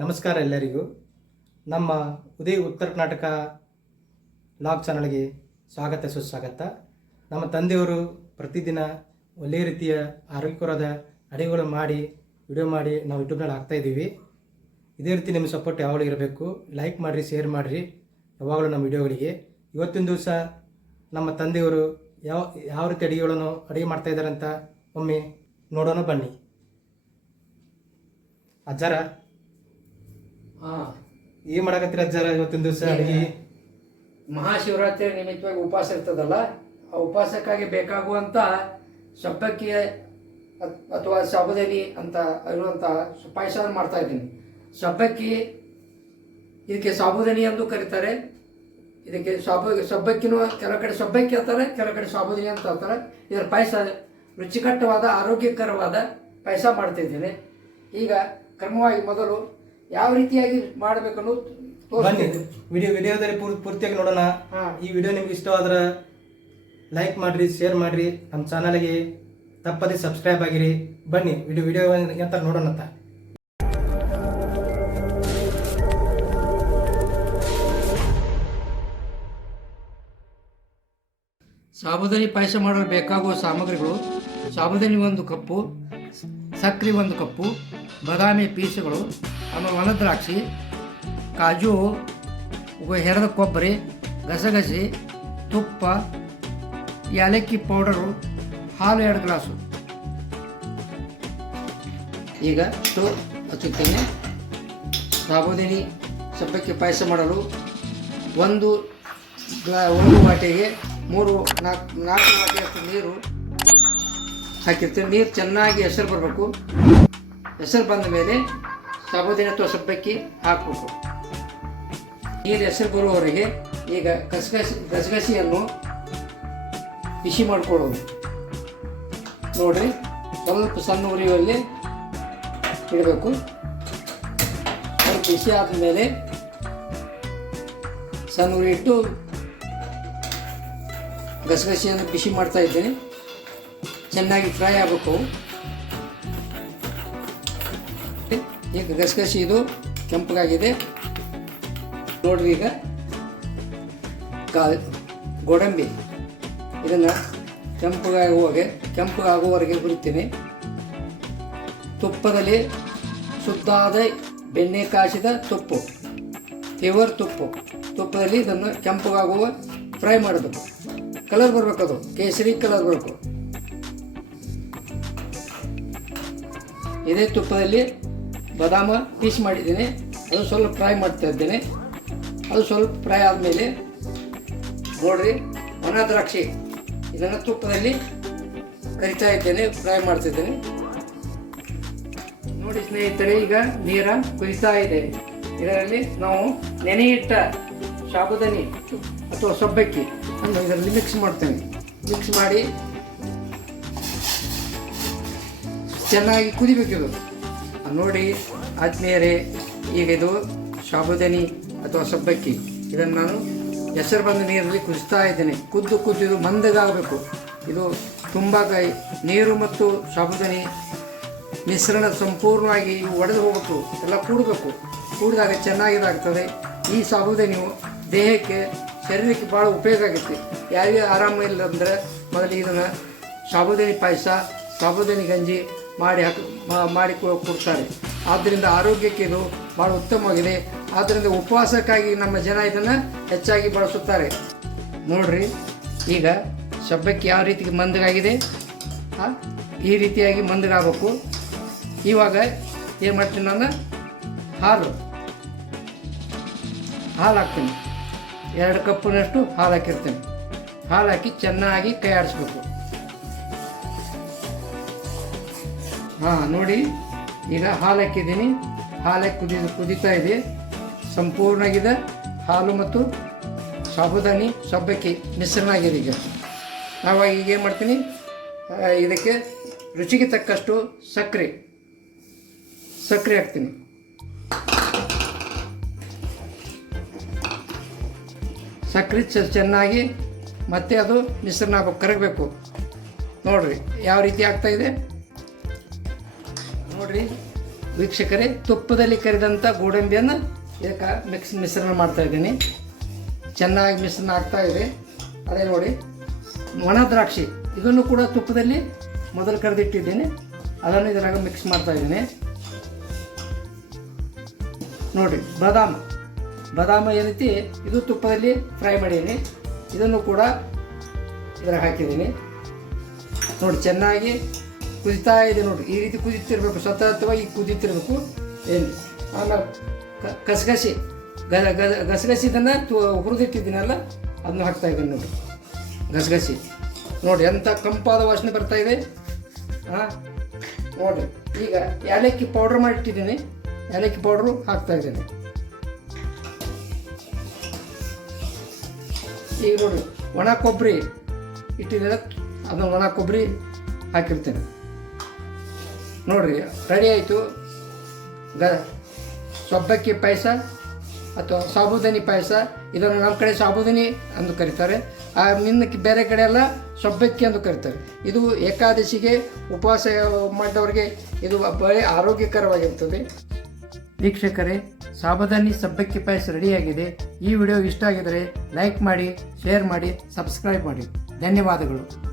ನಮಸ್ಕಾರ ಎಲ್ಲರಿಗೂ. ನಮ್ಮ ಉದಯ ಉತ್ತರ ಕರ್ನಾಟಕ ಲಾಗ್ ಚಾನಲ್ಗೆ ಸ್ವಾಗತ, ಸುಸ್ವಾಗತ. ನಮ್ಮ ತಂದೆಯವರು ಪ್ರತಿದಿನ ಒಳ್ಳೆಯ ರೀತಿಯ ಆರೋಗ್ಯಕರದ ಅಡುಗೆಗಳು ಮಾಡಿ, ವಿಡಿಯೋ ಮಾಡಿ ನಾವು ಯೂಟ್ಯೂಬ್ನಲ್ಲಿ ಹಾಕ್ತಾ ಇದ್ದೀವಿ. ಇದೇ ರೀತಿ ನಿಮ್ಮ ಸಪೋರ್ಟ್ ಯಾವಾಗಲೂ ಇರಬೇಕು. ಲೈಕ್ ಮಾಡಿರಿ ಶೇರ್ ಮಾಡಿರಿ ಯಾವಾಗಲೂ ನಮ್ಮ ವಿಡಿಯೋಗಳಿಗೆ. ಇವತ್ತಿನ ದಿವಸ ನಮ್ಮ ತಂದೆಯವರು ಯಾವ ಯಾವ ರೀತಿ ಅಡುಗೆಗಳನ್ನು ಅಡುಗೆ ಮಾಡ್ತಾ ಇದ್ದಾರೆ ಅಂತ ಒಮ್ಮೆ ನೋಡೋಣ ಬನ್ನಿ. ಅಜ್ಜಾರ ಏನ್ ಮಾಡಕತ್ತೀರ ಅಜ್ಜಾರ ಇವತ್ತಿನ ದಿವಸ ಅಡಿಗೆ? ಮಹಾಶಿವರಾತ್ರಿ ನಿಮಿತ್ತವಾಗಿ ಉಪವಾಸ ಇರ್ತದಲ್ಲ, ಆ ಉಪವಾಸಕ್ಕಾಗಿ ಬೇಕಾಗುವಂಥ ಸಬ್ಬಕ್ಕಿ ಅಥವಾ ಸಾಬುದಾನಿ ಅಂತ ಇರುವಂಥ ಪಾಯಸ ಮಾಡ್ತಾ ಇದ್ದೀನಿ. ಸಬ್ಬಕ್ಕಿ ಇದಕ್ಕೆ ಸಾಬುದಾನಿ ಎಂದು ಕರೀತಾರೆ. ಇದಕ್ಕೆ ಸಾಬು, ಸಬ್ಬಕ್ಕಿನೂ ಕೆಲವು ಕಡೆ ಸಬ್ಬಕ್ಕಿ ಅಂತಾರೆ ಕೆಲವು ಕಡೆ ಸಾಬುದಾನಿ ಅಂತ ಅಂತಾರೆ. ಇದರ ಪಾಯಸ ರುಚಿಕಟ್ಟವಾದ, ಆರೋಗ್ಯಕರವಾದ ಪಾಯಸ ಮಾಡ್ತಿದ್ದೀನಿ ಈಗ ಕ್ರಮವಾಗಿ ಮೊದಲು ಯಾವ ರೀತಿಯಾಗಿ ಮಾಡಬೇಕನ್ನು ಬನ್ನಿ ವಿಡಿಯೋ ವಿಡಿಯೋದಲ್ಲಿ ಪೂರ್ ಪೂರ್ತಿಯಾಗಿ ನೋಡೋಣ. ಹಾ. ಈ ವಿಡಿಯೋ ನಿಮ್ಗೆ ಇಷ್ಟವಾದ್ರೆ ಲೈಕ್ ಮಾಡಿರಿ ಶೇರ್ ಮಾಡಿರಿ. ನಮ್ಮ ಚಾನಲ್ಗೆ ತಪ್ಪದೇ ಸಬ್ಸ್ಕ್ರೈಬ್ ಆಗಿರಿ. ಬನ್ನಿ ವಿಡಿಯೋ ವಿಡಿಯೋ ಎಂತ ನೋಡೋಣ ಅಂತ. ಸಾಬುದಾನಿ ಪಾಯಸ ಮಾಡಲು ಬೇಕಾಗುವ ಸಾಮಗ್ರಿಗಳು ಸಾಬುದಾನಿ ಒಂದು ಕಪ್ಪು ಸಕ್ಕರೆ ಒಂದು ಕಪ್ಪು ಬಾದಾಮಿ ಪೀಸುಗಳು ಆಮೇಲೆ ಒಣ ದ್ರಾಕ್ಷಿ, ಕಾಜು ಹೆರದ ಕೊಬ್ಬರಿ, ಗಸಗಸೆ, ತುಪ್ಪ, ಏಲಕ್ಕಿ ಪೌಡರು, ಹಾಲು ಎರಡು ಗ್ಲಾಸು. ಈಗ ಸ್ಟೋವ್ ಹಚ್ಚುತ್ತೇನೆ ಸಾಬೂದಿನಿ ಸಬ್ಬಕ್ಕಿ ಪಾಯಸ ಮಾಡಲು ಒಂದು ಗ್ಲಾ ಒಂದು ವಾಟೆಗೆ ಮೂರು ನಾಲ್ಕು ನಾಲ್ಕು ವಾಟೆಯಷ್ಟು ನೀರು ಹಾಕಿರ್ತೀನಿ. ನೀರು ಚೆನ್ನಾಗಿ ಹೆಸರು ಬರಬೇಕು. ಹೆಸರು ಬಂದ ಮೇಲೆ ಸಾಬುದಾನಿ ಅಥವಾ ಸಬ್ಬಕ್ಕಿ ಹಾಕಬೇಕು ನೀರು ಹೆಸರು ಬರುವವರೆಗೆ ಈಗ ಗಸಗಸಿ ಗಸಗಸಿಯನ್ನು ಬಿಸಿ ಮಾಡಿಕೊಡೋದು ನೋಡಿರಿ, ಸ್ವಲ್ಪ ಸಣ್ಣ ಉರಿಯಲ್ಲಿ ಇಡಬೇಕು. ಸ್ವಲ್ಪ ಬಿಸಿ ಆದಮೇಲೆ ಸಣ್ಣ ಉರಿ ಇಟ್ಟು ಗಸಗಸಿಯನ್ನು ಬಿಸಿ ಮಾಡ್ತಾ ಇದ್ದೇನೆ. ಚೆನ್ನಾಗಿ ಫ್ರೈ ಆಗಬೇಕು. ಈಗ ಗಸಗಸಿ ಇದು ಕೆಂಪಗಾಗಿದೆ. ನೋಡ್ರಿ ಈಗ ಕಾ ಗೋಡಂಬಿ. ಇದನ್ನು ಕೆಂಪಗಾಗುವಾಗೆ ಕೆಂಪಗಾಗುವವರೆಗೆ ಹುರಿತೀನಿ ತುಪ್ಪದಲ್ಲಿ ಶುದ್ಧಾದ ಬೆಣ್ಣೆ ಕಾಯಿಸಿದ ತುಪ್ಪು ಫೇವರ್ ತುಪ್ಪು. ತುಪ್ಪದಲ್ಲಿ ಇದನ್ನು ಕೆಂಪಗಾಗುವ ಫ್ರೈ ಮಾಡಬೇಕು. ಕಲರ್ ಬರಬೇಕು ಅದು, ಕೇಸರಿ ಕಲರ್ ಬರಬೇಕು. ಇದೇ ತುಪ್ಪದಲ್ಲಿ ಬಾದಾಮ ಪೀಸ್ ಮಾಡಿದ್ದೀನಿ. ಅದು ಸ್ವಲ್ಪ ಫ್ರೈ ಮಾಡ್ತಾ ಇದ್ದೇನೆ. ಅದು ಸ್ವಲ್ಪ ಫ್ರೈ ಆದಮೇಲೆ ನೋಡ್ರಿ, ಒಣ ದ್ರಾಕ್ಷಿ. ಇದನ್ನು ತುಪ್ಪದಲ್ಲಿ ಕರಿತಾ ಇದ್ದೇನೆ, ಫ್ರೈ ಮಾಡ್ತಿದ್ದೇನೆ ನೋಡಿ ಸ್ನೇಹಿತರೆ, ಈಗ ನೀರ ಕುದಿತಾ ಇದೆ. ಇದರಲ್ಲಿ ನಾವು ನೆನೆಯಿಟ್ಟ ಸಾಬುದಾನಿ ಅಥವಾ ಸೊಬ್ಬಕ್ಕಿ ಅನ್ನು ಇದರಲ್ಲಿ ಮಿಕ್ಸ್ ಮಾಡ್ತೇನೆ. ಮಿಕ್ಸ್ ಮಾಡಿ ಚೆನ್ನಾಗಿ ಕುದಿಬೇಕಿದು. ನೋಡಿ ಆದ್ಮೇಲೆ ಈಗ ಇದು ಸಾಬುದಾನಿ ಅಥವಾ ಸಬ್ಬಕ್ಕಿ. ಇದನ್ನು ನಾನು ಹೆಸರು ಬಂದ ನೀರಲ್ಲಿ ಕುದಿಸ್ತಾ ಇದ್ದೇನೆ. ಕುದ್ದು ಕುದ್ದು ಮಂದಗಾಗಬೇಕು. ಇದು ತುಂಬ ನೀರು ಮತ್ತು ಸಾಬುದಾನಿ ಮಿಶ್ರಣ ಸಂಪೂರ್ಣವಾಗಿ ಒಡೆದು ಹೋಗಬೇಕು. ಎಲ್ಲ ಕೂಡಬೇಕು. ಕೂಡಿದಾಗ ಚೆನ್ನಾಗಿದಾಗ್ತದೆ. ಈ ಸಾಬುದನಿಯು ದೇಹಕ್ಕೆ, ಶರೀರಕ್ಕೆ ಭಾಳ ಉಪಯೋಗ ಆಗುತ್ತೆ ಯಾರಿಗೆ ಆರಾಮ ಇಲ್ಲ ಅಂದರೆ ಮೊದಲು ಇದನ್ನು ಸಾಬುದಾನಿ ಪಾಯಸ, ಸಾಬುದಾನಿ ಗಂಜಿ ಮಾಡಿ ಮಾಡಿ ಕೊಡ್ತಾರೆ. ಆದ್ದರಿಂದ ಆರೋಗ್ಯಕ್ಕೆ ಇದು ಭಾಳ ಉತ್ತಮವಾಗಿದೆ. ಆದ್ದರಿಂದ ಉಪವಾಸಕ್ಕಾಗಿ ನಮ್ಮ ಜನ ಇದನ್ನು ಹೆಚ್ಚಾಗಿ ಬಳಸುತ್ತಾರೆ. ನೋಡ್ರಿ, ಈಗ ಸಬ್ಬಕ್ಕಿ ಯಾವ ರೀತಿ ಮಂದಗಾಗಿದೆ? ಈ ರೀತಿಯಾಗಿ ಮಂದಗಾಗಬೇಕು. ಇವಾಗ ಏನು ಮಾಡ್ತೀನಿ ನಾನು? ಹಾಲು. ಹಾಲು ಹಾಕ್ತೀನಿ. ಎರಡು ಕಪ್ಪಿನಷ್ಟು ಹಾಲು ಹಾಕಿರ್ತೀನಿ. ಹಾಲು ಹಾಕಿ ಚೆನ್ನಾಗಿ ಕೈ ಆಡಿಸ್ಬೇಕು ಹಾಂ, ನೋಡಿ. ಈಗ ಹಾಲು ಹಾಕಿದ್ದೀನಿ. ಹಾಲು ಕುದಿ ಕುದೀತಾ ಇದೆ. ಸಂಪೂರ್ಣವಾಗಿದೆ ಹಾಲು ಮತ್ತು ಸಾಬುದಾನಿ ಸಬ್ಬಕ್ಕಿ ಮಿಶ್ರಣ ಆಗಿದೆ ಈಗ. ನಾವು ಈಗ ಏನು ಮಾಡ್ತೀನಿ? ಇದಕ್ಕೆ ರುಚಿಗೆ ತಕ್ಕಷ್ಟು ಸಕ್ಕರೆ. ಸಕ್ಕರೆ ಹಾಕ್ತೀನಿ. ಸಕ್ಕರೆ ಚೆನ್ನಾಗಿ ಮತ್ತೆ ಅದು ಮಿಶ್ರಣ ಆಗಬೇಕು ಕರಗಬೇಕು. ನೋಡ್ರಿ, ಯಾವ ರೀತಿ ಆಗ್ತಾಯಿದೆ ನೋಡ್ರಿ. ವೀಕ್ಷಕರೇ, ತುಪ್ಪದಲ್ಲಿ ಕರಿದಂಥ ಗೋಡಂಬಿಯನ್ನು ಇದಕ್ಕೆ ಮಿಕ್ಸ್ ಮಿಶ್ರಣ ಮಾಡ್ತಾ ಇದ್ದೀನಿ. ಚೆನ್ನಾಗಿ ಮಿಶ್ರಣ ಆಗ್ತಾ ಇದೆ. ಅದೇ ನೋಡಿ, ಒಣ ದ್ರಾಕ್ಷಿ, ಇದನ್ನು ಕೂಡ ತುಪ್ಪದಲ್ಲಿ ಮೊದಲು ಕರೆದಿಟ್ಟಿದ್ದೀನಿ. ಅದನ್ನು ಇದರಾಗ ಮಿಕ್ಸ್ ಮಾಡ್ತಾ ಇದ್ದೀನಿ. ನೋಡಿ, ಬಾದಾಮ್. ಬಾದಾಮ ಏನೈತಿ ಇದು ತುಪ್ಪದಲ್ಲಿ ಫ್ರೈ ಮಾಡಿದ್ದೀನಿ ಇದನ್ನು ಕೂಡ ಇದ್ರಾಗ ಹಾಕಿದ್ದೀನಿ. ನೋಡಿ, ಚೆನ್ನಾಗಿ ಕುದಿತಾ ಇದೆ ನೋಡಿ, ಈ ರೀತಿ ಕುದಿತಿರ್ಬೇಕು, ಸತತವಾಗಿ ಕುದಿತಿರ್ಬೇಕು. ಏನು? ಆಮೇಲೆ ಗಸಗಸೆ ಗಸಗಸಿದನ್ನು ಗಸಗಸಿ ಇದನ್ನು ತು, ಹುರಿದಿಟ್ಟಿದ್ದೀನಲ್ಲ, ಅದನ್ನ ಹಾಕ್ತಾ ಇದ್ದೀನಿ ನೋಡಿ. ಗಸಗಸಿ. ನೋಡಿ ಎಂಥ ಕಂಪಾದ ವಾಸನೆ ಬರ್ತಾ ಇದೆ. ಹಾಂ ನೋಡಿ ಈಗ ಏಲಕ್ಕಿ ಪೌಡ್ರ್ ಮಾಡಿಟ್ಟಿದ್ದೀನಿ. ಏಲಕ್ಕಿ ಪೌಡ್ರು ಹಾಕ್ತಾ ಇದ್ದೀನಿ. ಈಗ ನೋಡಿ ಒಣ ಕೊಬ್ಬರಿ ಇಟ್ಟಿದ್ದೀನಿ ಅದನ್ನು ಒಣ ಕೊಬ್ಬರಿ ಹಾಕಿರ್ತೇನೆ. ನೋಡ್ರಿ ರೆಡಿ ಆಯಿತು. ಗ, ಸೊಬ್ಬಕ್ಕಿ ಪಾಯಸ ಅಥವಾ ಸಾಬುದಾನಿ ಪಾಯಸ, ಇದನ್ನು ನಮ್ಮ ಕಡೆ ಸಾಬುದಾನಿ ಎಂದು ಕರೀತಾರೆ. ಆ ನಿನ್ನಕ್ಕೆ ಬೇರೆ ಕಡೆ ಎಲ್ಲ ಸೊಬ್ಬಕ್ಕಿ ಎಂದು ಕರೀತಾರೆ. ಇದು ಏಕಾದಶಿಗೆ ಉಪವಾಸ ಮಾಡಿದವರಿಗೆ ಇದು ಬಹಳ ಆರೋಗ್ಯಕರವಾಗಿರ್ತದೆ. ವೀಕ್ಷಕರೇ, ಸಾಬುದಾನಿ ಸಬ್ಬಕ್ಕಿ ಪಾಯಸ ರೆಡಿಯಾಗಿದೆ ಈ ವಿಡಿಯೋ ಇಷ್ಟ ಆಗಿದರೆ ಲೈಕ್ ಮಾಡಿ ಶೇರ್ ಮಾಡಿ ಸಬ್ಸ್ಕ್ರೈಬ್ ಮಾಡಿ. ಧನ್ಯವಾದಗಳು.